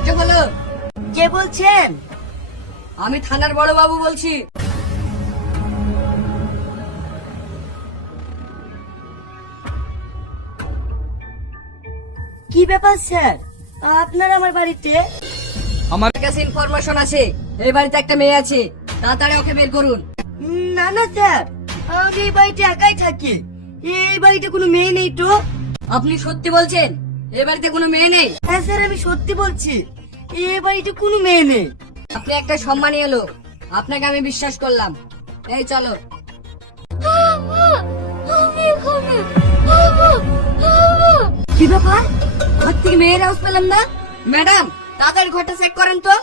দরজা খোলো। কে বলছেন? আমি থানার বড় বাবু বলছি। কি ব্যাপার স্যার, আপনার আমার বাড়িতে? আমার কাছে ইনফরমেশন আছে এই বাড়িতে একটা মেয়ে আছে, তাড়াতাড়ি ওকে বের করুন। না না স্যার, আমি এই বাড়িতে একাই থাকি। এই বাড়িতে কোনো মেয়ে নেই তো। আপনি সত্যি বলছেন এই বাড়িতে কোনো মেয়ে নেই? হ্যাঁ স্যার, আমি সত্যি বলছি, এই বাড়িতে কোনো মেয়ে নেই। আপনি একটা সম্মানীয় লোক, আপনাকে আমি বিশ্বাস করলাম। এই চলো। কি ব্যাপার, ঘর থেকে মেয়ের হাউস পেলাম না? ম্যাডাম তাড়াতাড়ি ঘরটা চেক করেন তো।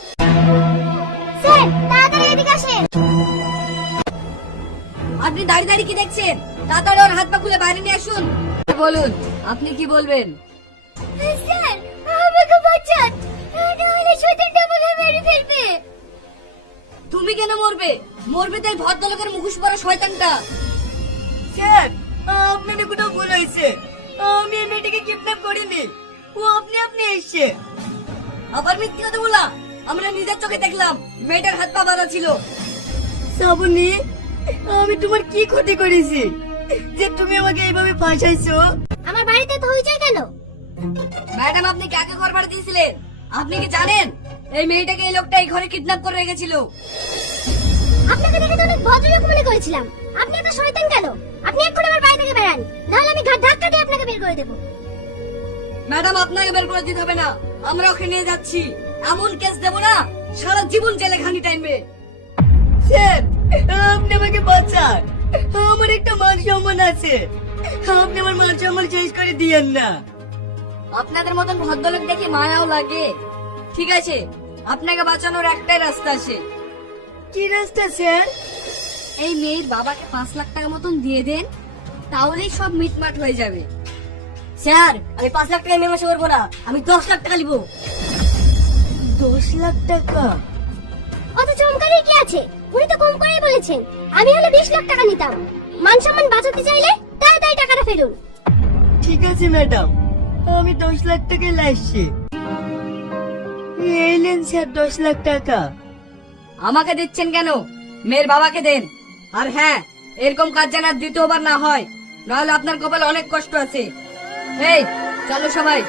স্যার তাড়াতাড়ি এদিকে আসেন। আপনি দাঁড়িয়ে দাঁড়িয়ে কি দেখছেন? তাড়াতাড়ি ওর হাত পা খুলে বাইরে নিয়ে আসুন। বলুন আপনি কি বলবেন? স্যার আমাকে বাঁচান, নাহলে শয়তানটা আমাকে মেরে ফেলবে। তুমি কেন মরবে? মরবে তাই ভদ্রলোকের মুখোশ পরা শয়তানটা। স্যার, আপনার কোথাও ভুল হয়েছে। আমি এই মেয়েটিকে কিডন্যাপ করিনি, ও আপনি আপনি এসছে। আবার মিথ্যে কথা বলা? আমরা নিজের চোখে দেখলাম মেয়েটার হাত পা বাঁধা ছিল। শ্রাবণী, আমি তোমার কি ক্ষতি করেছি যে তুমি আমাকে এইভাবে ফাঁসাইছো? আমার বাড়িতে তো হইচই কেন? ম্যাডাম আপনি কাকে ঘর ভাড়া দিয়েছিলেন? আপনি কি জানেন এই মেয়েটাকে এই লোকটা এই ঘরে কিডন্যাপ করে রেখেছিল? আপনাকে দেখে তো অনেক ভদ্রলোক মনে করেছিলাম, আপনি এত শয়তান কেন? আপনি এক্ষুনি আমার বাড়ি থেকে বেরান, নাহলে আমি ঘাট ধাক্কা দিয়ে আপনাকে বের করে দেবো। ম্যাডাম আপনাকে বের করে দিতে হবে না, আমরা ওকে নিয়ে যাচ্ছি। এমন কেস দেবো না সারা জীবন জেলে ঘানি টাইমবে। স্যার, আপনি আমাকে বাঁচান, আমার একটা মান সম্মান আছে। আপনি আমার মান সম্মান শেষ করে দিয়েন না। আপনাদের মতন ভদ্রলোক দেখে মায়াও লাগে। ঠিক আছে, আপনাকে বাঁচানোর একটাই রাস্তা আছে। কি রাস্তা স্যার? এই মেয়ের বাবাকে 5 লাখ টাকা মতন দিয়ে দেন, তাহলেই সব মিটমাট হয়ে যাবে। স্যার, আমি 5 লাখ টাকা মেমো করবো না, আমি 10 লাখ টাকা নিবো। 10 লাখ টাকা? অত চমকারের কি আছে? উনি তো কম করেই বলেছেন। আমি হলে 20 লাখ টাকা নিতাম। মান সম্মান বাঁচাতে চাইলে তাড়াতাড়ি টাকাটা ফেলুন। ঠিক আছে ম্যাডাম, আমি 10 লাখ টাকা লাইছি। এই নেন স্যার 10 লাখ টাকা। আমাকে দিচ্ছেন কেন? মেয়ের বাবাকে দেন। আর হ্যাঁ, এরকম কাজ যেন আর দ্বিতীয়বার না হয়, নাহলে আপনার কপালে অনেক কষ্ট আছে। এই চলো সবাই।